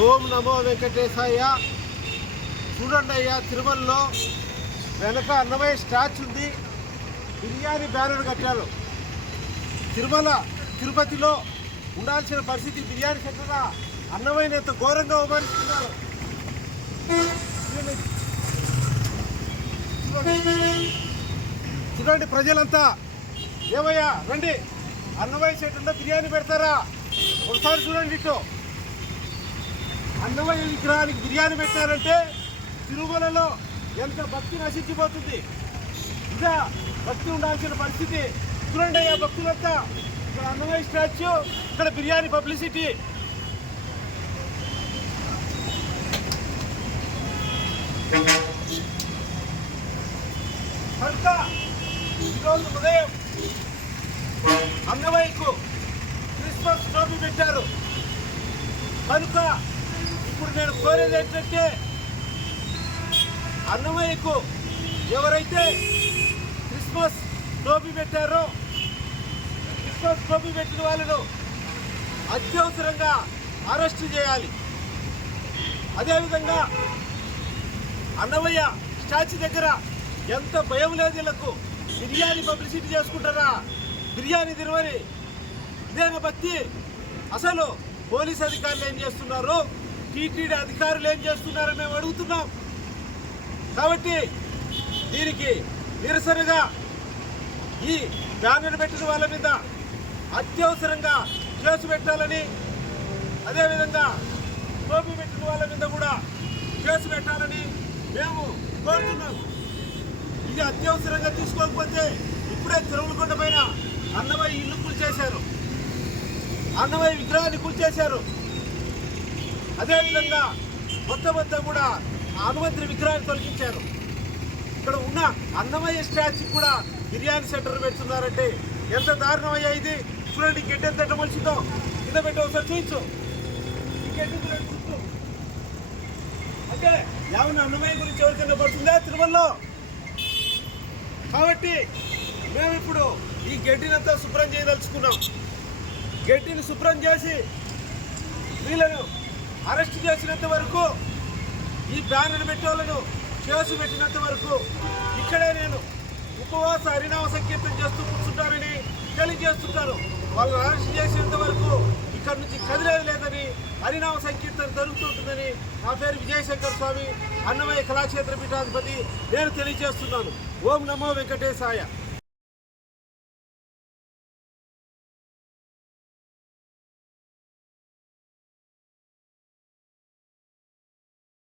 ఓం నమో వెంకటేశాయ. చూడండి అయ్యా, తిరుమలలో వెనక అన్నమయ్య స్టాచ్యూ ఉంది, బిర్యానీ బ్యానర్ కట్టారు. తిరుపతిలో ఉండాల్సిన పరిస్థితి బిర్యానీ సెంటర్ అన్నమయ్యని ఎంత ఘోరంగా అవమానిస్తున్నారు. చూడండి ప్రజలంతా, ఏమయ్యా రండి, అన్నమయ్య సెంటర్లో బిర్యానీ పెడతారా? ఒకసారి చూడండి, ఇటు అన్నమయ్య విగ్రహానికి బిర్యానీ పెట్టారంటే తిరుమలలో ఎంత భక్తి నశించిపోతుంది. ఇదా భక్తి ఉండాల్సిన పరిస్థితి. చూడండి అయ్యా భక్తులంతా, ఇక్కడ అన్నమయ్య స్టాచ్యూ, ఇక్కడ బిర్యానీ పబ్లిసిటీ. కనుక ఈరోజు ఉదయం అన్నమయ్యకు క్రిస్మస్ ట్రోఫీ పెట్టారు. కనుక ఇప్పుడు నేను కోరేది ఏంటంటే, అన్నమయ్యకు ఎవరైతే క్రిస్మస్ ట్రోఫీ పెట్టారో, క్రిస్మస్ ట్రోఫీ పెట్టిన వాళ్ళను అత్యవసరంగా అరెస్టు చేయాలి. అదేవిధంగా అన్నమయ్య స్టాచ్యూ దగ్గర ఎంత భయం లేదు వీళ్ళకు. బిర్యానీ పబ్లిసిటీ చేసుకుంటారా? బిర్యానీ తినవని ఇదేనా భక్తి? అసలు పోలీస్ అధికారులు ఏం చేస్తున్నారు, టీటీడీ అధికారులు ఏం చేస్తున్నారని మేము అడుగుతున్నాం. కాబట్టి దీనికి నిరసనగా ఈ బ్యానర్ పెట్టిన వాళ్ళ మీద అత్యవసరంగా కేసు పెట్టాలని, అదేవిధంగా టోపీ పెట్టిన వాళ్ళ మీద కూడా కేసు పెట్టాలని మేము కోరుతున్నాం. ఇది అత్యవసరంగా తీసుకోకపోతే ఇప్పుడే తిరుమలకొండ పైన అన్నమయ్య ఇల్లు కూల్చేశారు, అన్నమయ్య విగ్రహాన్ని కూల్చేశారు. అదేవిధంగా మొత్తం కూడా హనుమంతుని విగ్రహాన్ని తొలగించారు. ఇక్కడ ఉన్న అన్నమయ్య స్టాచ్యూ కూడా బిర్యానీ సెంటర్ పెడుతున్నారంటే ఎంత దారుణం అయ్యా ఇది. చూడండి గడ్డి ఎంత మనిషితో కింద పెట్టి ఒకసారి చూపించు. అంటే ఏమన్నా అన్నమయ్య గురించి ఎవరికైనా పడుతుందా తిరుమలలో? కాబట్టి మేము ఇప్పుడు ఈ గడ్డినంతా శుభ్రం చేయదలుచుకున్నాం. గడ్డిని శుభ్రం చేసి వీళ్ళను అరెస్ట్ చేసినంత వరకు, ఈ బ్యానర్ పెట్టే వాళ్ళను కేసు పెట్టినంత వరకు ఇక్కడే నేను ఉపవాస హరినామ సంకీర్తన చేస్తూ కూర్చుంటానని తెలియజేస్తుంటాను. వాళ్ళని అరెస్ట్ చేసేంత వరకు ఇక్కడ నుంచి కదిలేదు లేదని, హరినామ సంకీర్తన జరుగుతుంటుందని నా పేరు విజయశంకర్ స్వామి, అన్నమయ్య కళాక్షేత్ర పీఠాధిపతి, నేను తెలియజేస్తున్నాను. ఓం నమో వెంకటేశాయ.